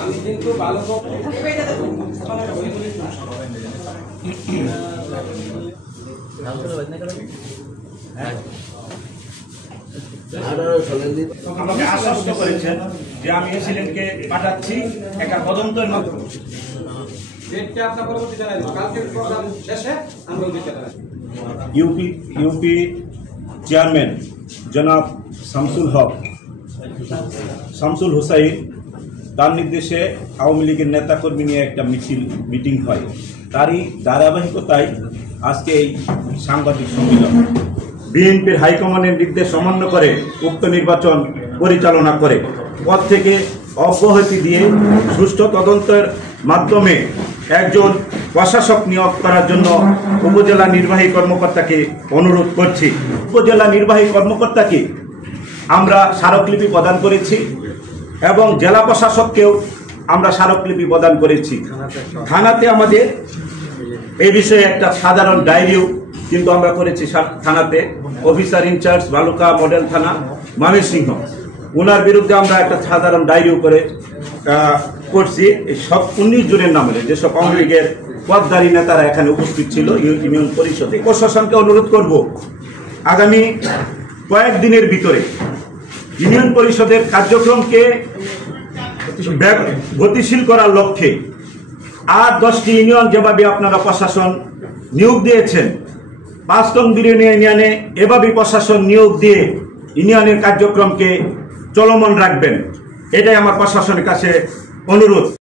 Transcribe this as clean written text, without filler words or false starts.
আমি কিন্তু ভালো আমাকে আশ্বস্ত করেছেন যে আমি এসিডেন্টকে পাঠাচ্ছি একটা তদন্তের মাধ্যমে। ইউপি চেয়ারম্যান জনাব শামসুল হুসাইন তার নির্দেশে আওয়ামী লীগের নেতাকর্মী নিয়ে একটা মিটিং হয়। তারই ধারাবাহিকতায় আজকে এই সাংবাদিক সম্মেলন। বিএনপির হাইকমান্ডের নির্দেশ অমান্য করে উক্ত নির্বাচন পরিচালনা করে পদ থেকে অব্যাহতি দিয়ে সুষ্ঠু তদন্তের মাধ্যমে একজন প্রশাসক নিয়োগ করার জন্য উপজেলা নির্বাহী কর্মকর্তাকে অনুরোধ করছি। উপজেলা নির্বাহী কর্মকর্তাকে আমরা স্মারকলিপি প্রদান করেছি এবং জেলা প্রশাসককেও আমরা স্মারকলিপি প্রদান করেছি। থানাতে আমাদের এই বিষয়ে একটা সাধারণ ডায়েরিও কিন্তু আমরা করেছি থানাতে। অফিসার ইনচার্জ বালুকা মডেল থানা ময়মনসিংহ, ওনার বিরুদ্ধে আমরা একটা সাধারণ ডায়েরিও করছি। সব 19 জনের নামে যেসব আওয়ামী লীগের পদধারী নেতারা এখানে উপস্থিত ছিল ইউনিয়ন পরিষদে। প্রশাসনকে অনুরোধ করব আগামী কয়েকদিনের ভিতরে ইউনিয়ন পরিষদের কার্যক্রমকে গতিশীল করার লক্ষ্যে আর 10টি ইউনিয়ন যেভাবে আপনারা প্রশাসন নিয়োগ দিয়েছেন, 5 নং বিরিয়ানি ইউনিয়নে এভাবে প্রশাসন নিয়োগ দিয়ে ইউনিয়নের কার্যক্রমকে চলমান রাখবেন, এটাই আমার প্রশাসনের কাছে অনুরোধ।